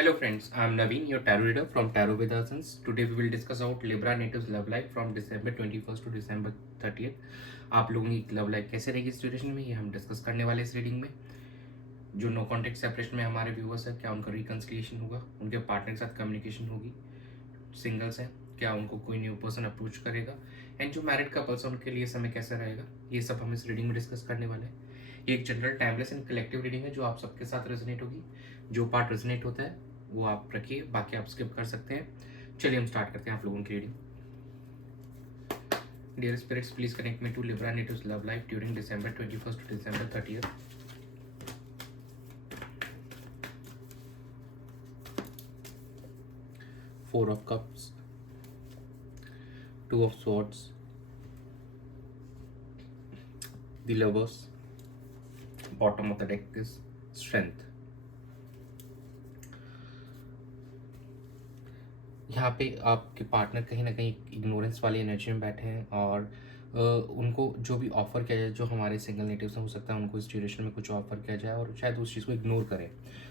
Hello friends, I am Naveen, your tarot reader from Tarot with Asans. Today we will discuss about Libra natives love life from December 21st to December 30th. आप लोगों की love life कैसे रहेगी इस duration में, ये हम discuss करने वाले इस रीडिंग में। जो नो कॉन्टेक्ट सेपरेशन में हमारे व्यूअर्स है, क्या उनका रिकन्सिलिएशन होगा, उनके पार्टनर के साथ कम्युनिकेशन होगी, सिंगल्स हैं क्या उनको कोई न्यू पर्सन अप्रोच करेगा, एंड जो मैरिड कपल्स हैं उनके लिए समय कैसा रहेगा, ये सब हम इस रीडिंग में डिस्कस करने वाले हैं। ये एक general timeless and collective reading है जो आप सबके साथ रेजोनेट होगी। जो पार्ट रेजोनेट होता है वो आप रखिए, बाकी आप स्किप कर सकते हैं। चलिए हम स्टार्ट करते हैं आप लोगों की reading. Dear spirits, please connect me to Libra natives love life during December 21st to December 30th. Four of Cups, Two of Swords, the Lovers, bottom of the deck is Strength. यहाँ पे आपके partner कहीं ना कहीं ignorance वाली energy में बैठे हैं और उनको जो भी ऑफ़र किया जाए, जो हमारे सिंगल नेटिव्स हैं हो सकता है उनको इस ड्यूरेशन में कुछ ऑफ़र किया जाए और शायद उस चीज़ को इग्नोर करें।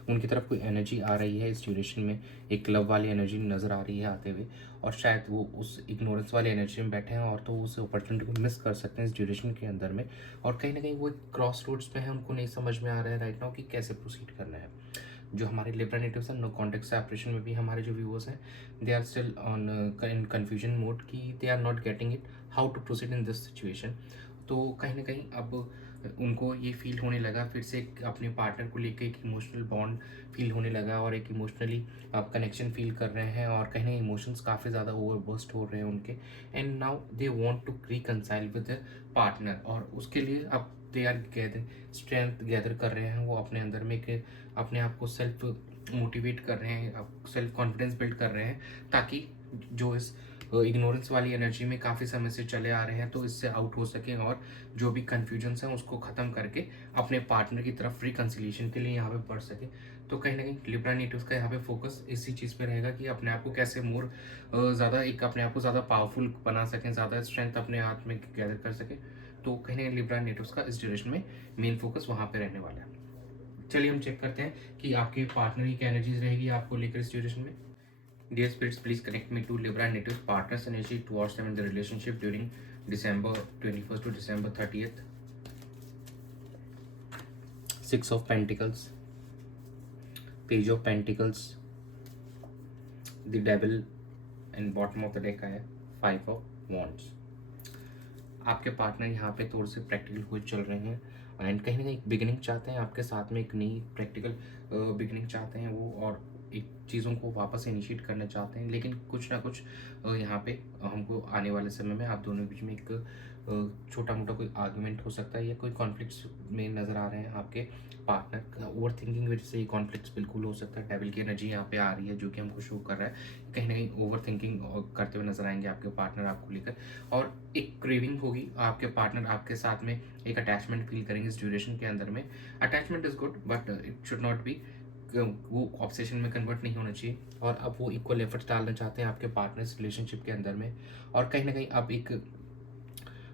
उनकी तरफ कोई एनर्जी आ रही है इस ड्यूरेशन में, एक लव वाली एनर्जी नज़र आ रही है आते हुए, और शायद वो उस इग्नोरेंस वाली एनर्जी में बैठे हैं और तो उस अपॉर्चुनिटी को मिस कर सकते हैं इस ड्यूरेशन के अंदर में। और कहीं ना कहीं वो एक क्रॉस रोड्स पे हैं, उनको नहीं समझ में आ रहा है राइट नाउ कि कैसे प्रोसीड करना है। जो हमारे लिब्रा नेटिव्स हैं, नो कॉन्टेक्ट सेपरेशन में भी हमारे जो व्यूअर्स हैं, they are still on in confusion mode कि they are not getting it how to proceed in this situation. तो कहीं ना कहीं अब उनको ये फील होने लगा फिर से अपने पार्टनर को लेकर एक इमोशनल बॉन्ड फील होने लगा और एक इमोशनली आप कनेक्शन फील कर रहे हैं और कहीं ना इमोशंस काफ़ी ज़्यादा ओवरबर्स्ट हो रहे हैं उनके। And now they want to reconcile with partner, और उसके लिए अब they are gather strength gather कर रहे हैं। वो अपने अंदर में एक अपने आप को सेल्फ मोटिवेट कर रहे हैं, सेल्फ कॉन्फिडेंस बिल्ड कर रहे हैं, ताकि जो इस इग्नोरेंस वाली एनर्जी में काफ़ी समय से चले आ रहे हैं तो इससे आउट हो सकें और जो भी कन्फ्यूजन्स हैं उसको ख़त्म करके अपने पार्टनर की तरफ रिकन्सिलिएशन के लिए यहाँ पे बढ़ सके। तो कहीं ना कहीं लिब्रा नेटिव्स का यहाँ पे फोकस इसी चीज़ पे रहेगा कि अपने आप को कैसे मोर ज़्यादा एक अपने आप को ज़्यादा पावरफुल बना सकें, ज़्यादा स्ट्रेंथ अपने हाथ में गैदर कर सकें। तो कहीं ना कहीं लिब्रा नेटिव्स का इस ड्यूरेशन में मेन फोकस वहाँ पे रहने वाला है। चलिए हम चेक करते हैं कि आपके पार्टनर की क्या एनर्जीज रहेगी आपको लेकर इस ड्यूरेशन में। Dear spirits, please connect me to Libra natives partners energy towards them in the relationship during December 21st to December 30th. Six of Pentacles, Page of Pentacles, the Devil, and bottom of the deck आया Five of Wands. आपके partner यहाँ पे थोड़े से practical हुए चल रहे हैं एंड कहीं ना कहीं बिगिनिंग चाहते हैं आपके साथ में, एक नई प्रैक्टिकल बिगिनिंग चाहते हैं वो, और एक चीज़ों को वापस इनिशिएट करना चाहते हैं। लेकिन कुछ ना कुछ यहाँ पे हमको आने वाले समय में आप दोनों के बीच में एक छोटा मोटा कोई आर्गुमेंट हो सकता है या कोई कॉन्फ्लिक्ट्स में नज़र आ रहे हैं आपके पार्टनर। ओवर थिंकिंग की वजह से ये कॉन्फ्लिक्ट्स बिल्कुल हो सकता है। डेविल की एनर्जी यहाँ पे आ रही है जो कि हमको शो कर रहा है कहीं ना कहीं ओवर थिंकिंग करते हुए नजर आएंगे आपके पार्टनर आपको लेकर, और एक क्रेविंग होगी आपके पार्टनर आपके साथ में, एक अटैचमेंट फील करेंगे इस ड्यूरेशन के अंदर में। Attachment is good but it should not be, वो ऑब्सेशन में कन्वर्ट नहीं होना चाहिए। और अब वो इक्वल एफर्ट्स डालना चाहते हैं आपके पार्टनर्स रिलेशनशिप के अंदर में, और कहीं ना कहीं अब एक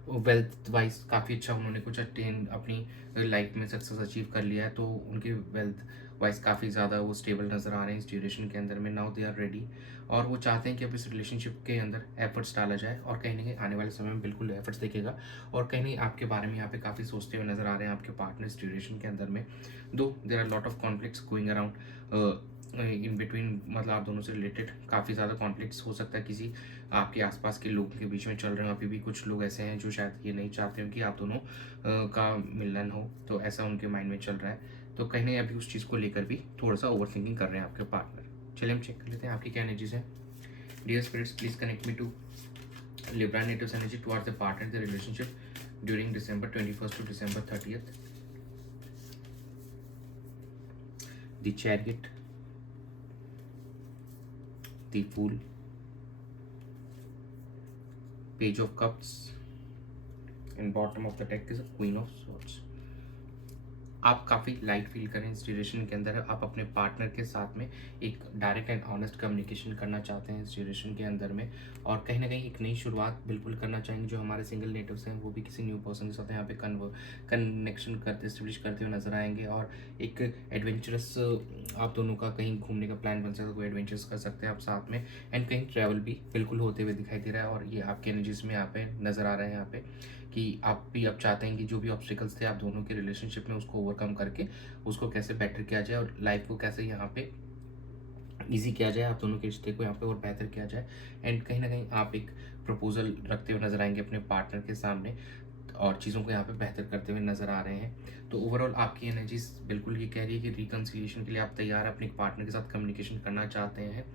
वेल्थ वाइज काफ़ी अच्छा उन्होंने कुछ अटेन अपनी लाइफ में सक्सेस अचीव कर लिया है, तो उनके वेल्थ वाइज काफ़ी ज़्यादा वो स्टेबल नज़र आ रहे हैं इस ड्यूरेशन के अंदर में। नाउ दे आर रेडी, और वो चाहते हैं कि अब इस रिलेशनशिप के अंदर एफर्ट्स डाला जाए, और कहीं ना कहीं आने वाले समय में बिल्कुल एफर्ट्स दिखेगा। और कहीं नहीं आपके बारे में यहाँ पे काफ़ी सोचते हुए नज़र आ रहे हैं आपके पार्टनर इस ड्यूरेशन के अंदर में। दो there are lot of conflicts going around in between, मतलब आप दोनों से रिलेटेड काफ़ी ज़्यादा कॉन्फ्लिक्ट्स हो सकता है किसी आपके आसपास के लोगों के बीच में चल रहे हो। अभी भी कुछ लोग ऐसे हैं जो शायद ये नहीं चाहते हो कि आप दोनों का मिलन हो, तो ऐसा उनके माइंड में चल रहा है। तो कहीं ना अभी उस चीज़ को लेकर भी थोड़ा सा ओवर थिंकिंग कर रहे हैं आपके पार्टनर। चलिए हम चेक कर लेते हैं आपकी क्या एनर्जीज है। Dear spirits, please connect me to Libra natives energy towards the partner the relationship during December 21st to December 30th. The Chariot, the Fool, Page of Cups, and bottom of the deck is a Queen of Swords. आप काफ़ी light feel करें इस duration के अंदर। आप अपने partner के साथ में एक डायरेक्ट एंड ऑनेस्ट कम्युनिकेशन करना चाहते हैं इस ड्यूरेशन के अंदर में, और कहीं ना कहीं एक नई शुरुआत बिल्कुल करना चाहेंगे। जो हमारे सिंगल नेटिव्स हैं वो भी किसी न्यू पर्सन के साथ यहाँ पे कनेक्शन करते स्टेब्लिश करते हुए नजर आएंगे, और एक एडवेंचरस आप दोनों का कहीं घूमने का प्लान बन सकता है, कोई एडवेंचर्स कर सकते हैं आप साथ में, एंड कहीं ट्रैवल भी बिल्कुल होते हुए दिखाई दे रहा है। और ये आपके एनर्जीज में यहाँ पे नज़र आ रहे हैं यहाँ पे कि आप भी अब चाहते हैं कि जो भी ऑब्स्टिकल्स थे आप दोनों के रिलेशनशिप में उसको ओवरकम करके उसको कैसे बेटर किया जाए और लाइफ को कैसे यहाँ पे ईजी किया जाए, आप दोनों के रिश्ते को यहाँ पे और बेहतर किया जाए। एंड कहीं ना कहीं आप एक प्रपोजल रखते हुए नजर आएंगे अपने पार्टनर के सामने और चीज़ों को यहाँ पे बेहतर करते हुए नजर आ रहे हैं। तो ओवरऑल आपकी एनर्जीज बिल्कुल ये कह रही है कि रिकन्सिलिएशन के लिए आप तैयार अपने पार्टनर के साथ कम्युनिकेशन करना चाहते हैं।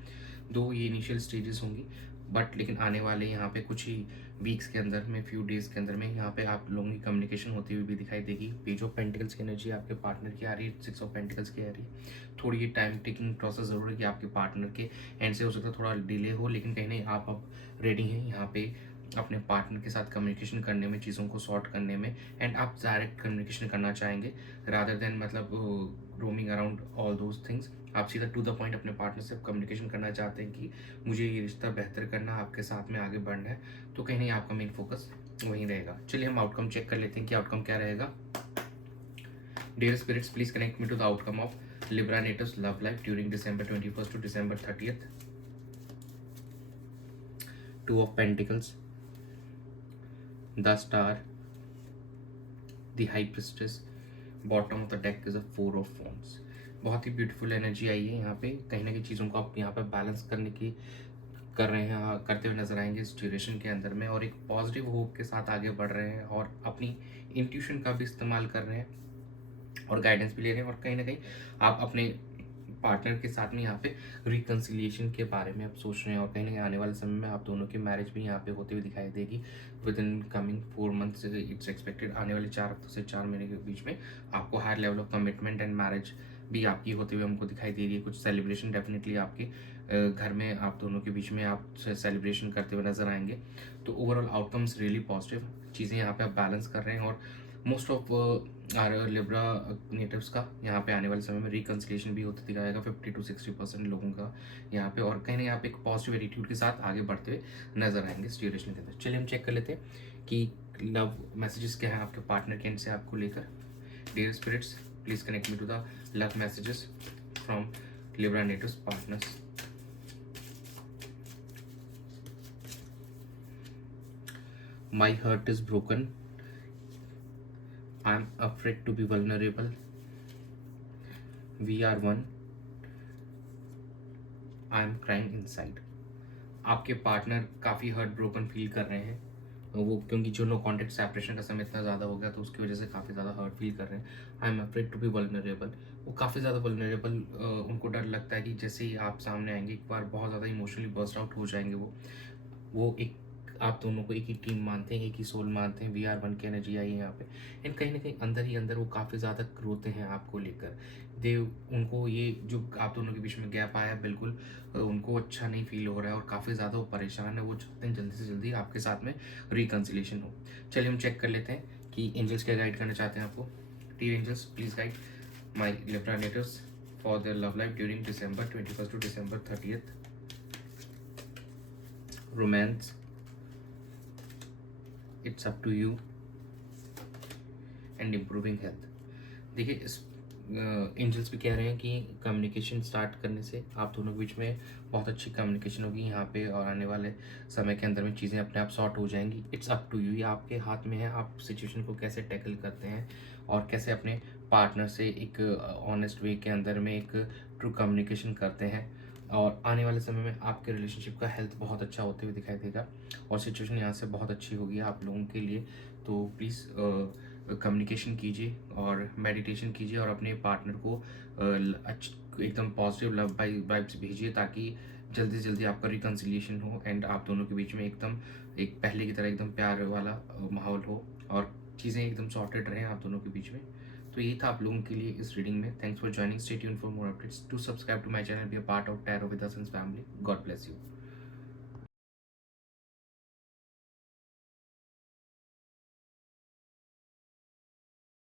दो ये इनिशियल स्टेजेस होंगी, बट लेकिन आने वाले यहाँ पे कुछ ही वीक्स के अंदर में, फ्यू डेज के अंदर में यहाँ पे आप लोगों की कम्युनिकेशन होती हुई भी दिखाई देगी। पेज ऑफ पेंटिकल्स की एनर्जी आपके पार्टनर की आ रही है, 6 ऑफ पेंटिकल्स की आ रही है। थोड़ी ये टाइम टेकिंग प्रोसेस ज़रूर है कि आपके पार्टनर के एंड से हो सकता है थोड़ा डिले हो, लेकिन कहीं नहीं आप अब रेडी हैं यहाँ पे अपने पार्टनर के साथ कम्युनिकेशन करने में, चीज़ों को सॉर्ट करने में, एंड आप डायरेक्ट कम्युनिकेशन करना चाहेंगे रादर देन मतलब roaming around all those things. आप सीधा टू द पॉइंट अपने पार्टनर से कम्युनिकेशन करना चाहते हैं कि मुझे ये रिश्ता बेहतर करना, आपके साथ में आगे बढ़ना है, तो कहीं नहीं आपका मेन फोकस वहीं रहेगा। चलिए हम आउटकम चेक कर लेते हैं कि आउटकम क्या रहेगा। Dear spirits, please connect me to the outcome of Libra natives love life during December 21st to December 30th। 2 of Pentacles, the Star, the High Priestess, bottom of the deck is a 4 of Wands। बहुत ही beautiful energy आई है यहाँ पे। कहीं ना कहीं चीज़ों को आप यहाँ पे बैलेंस करने की कर रहे हैं, करते हुए नजर आएंगे इस ड्यूरेशन के अंदर में, और एक पॉजिटिव होप के साथ आगे बढ़ रहे हैं और अपनी इंट्यूशन का भी इस्तेमाल कर रहे हैं और गाइडेंस भी ले रहे हैं। और कहीं ना कहीं आप अपने पार्टनर के साथ में यहाँ पे रिकन्सिलिएशन के बारे में आप सोच रहे हैं, और कहीं ना कहीं आने वाले समय में आप दोनों की मैरिज भी यहाँ पे होते हुए दिखाई देगी with in coming 4 months। It's expected आने वाले 4 हफ्तों से 4 महीने के बीच में आपको higher level of commitment and marriage भी आपकी होते हुए हमको दिखाई दे रही है। कुछ सेलिब्रेशन डेफिनेटली आपके घर में आप दोनों के बीच में आप सेलिब्रेशन करते हुए नजर आएंगे। तो ओवरऑल आउटकम्स रियली पॉजिटिव, चीज़ें यहाँ पे आप बैलेंस कर रहे हैं, और मोस्ट ऑफ लिब्रा नेटिव्स का यहाँ पे आने वाले समय में रिकन्सिलिएशन भी होते दिखाएगा 50 to 60% लोगों का यहाँ पे, और कहीं ना आप एक पॉजिटिव एटीट्यूड के साथ आगे बढ़ते हुए नजर आएंगे इस ड्यूरेशन के अंदर। चलिए हम चेक कर लेते हैं कि लव मैसेजेस क्या है आपके पार्टनर के एंड से आपको लेकर। Dear spirits, please connect me to the love messages from Libra natives partners. My heart is broken. I'm afraid to be vulnerable. We are one. I'm crying inside. आपके partner काफ़ी hurt broken feel कर रहे हैं वो, क्योंकि जो no contact separation का समय इतना ज़्यादा हो गया तो उसकी वजह से काफ़ी ज़्यादा हर्ट फील कर रहे हैं। I am afraid to be vulnerable. वो काफ़ी ज़्यादा वल्नरेबल, उनको डर लगता है कि जैसे ही आप सामने आएंगे एक बार बहुत ज़्यादा इमोशनली बर्स्ट आउट हो जाएंगे वो एक आप दोनों को एक ही टीम मानते हैं, एक ही सोल मानते हैं। VR 1 की एनर्जी आई है यहाँ पे, एंड कहीं ना कहीं अंदर ही अंदर वो काफ़ी ज़्यादा रोते हैं आपको लेकर। उनको ये जो आप दोनों के बीच में गैप आया बिल्कुल उनको अच्छा नहीं फील हो रहा है और काफ़ी ज़्यादा वो परेशान है। वो चाहते हैं जल्दी से जल्दी आपके साथ में रिकन्सिलेशन हो। चलिए हम चेक कर लेते हैं कि एंजल्स क्या गाइड करना चाहते हैं आपको। Dear angels, please guide my Libra natives for their love life during December 21st to December 30th। Romance, it's up to you, and improving health. देखिए इस एंजल्स भी कह रहे हैं कि कम्युनिकेशन स्टार्ट करने से आप दोनों के बीच में बहुत अच्छी कम्युनिकेशन होगी यहाँ पे, और आने वाले समय के अंदर में चीज़ें अपने आप सॉर्ट हो जाएंगी। इट्स अप टू यू, ये आपके हाथ में है, आप सिचुएशन को कैसे टैकल करते हैं और कैसे अपने पार्टनर से एक ऑनेस्ट वे के अंदर में एक ट्रू कम्युनिकेशन करते हैं। और आने वाले समय में आपके रिलेशनशिप का हेल्थ बहुत अच्छा होते हुए दिखाई देगा और सिचुएशन यहाँ से बहुत अच्छी होगी आप लोगों के लिए। तो प्लीज़ कम्युनिकेशन कीजिए और मेडिटेशन कीजिए और अपने पार्टनर को एकदम पॉजिटिव लव वाइब्स भेजिए ताकि जल्दी से जल्दी आपका रिकन्सिलिएशन हो एंड आप दोनों के बीच में एकदम एक पहले की तरह एकदम प्यार वाला माहौल हो और चीज़ें एकदम सॉर्टेड रहें आप दोनों के बीच में। तो ये था आप लोगों के लिए इस रीडिंग में। Thanks for joining, stay tuned for more updates, to subscribe to my channel, be a part of tarot with us family. God bless you.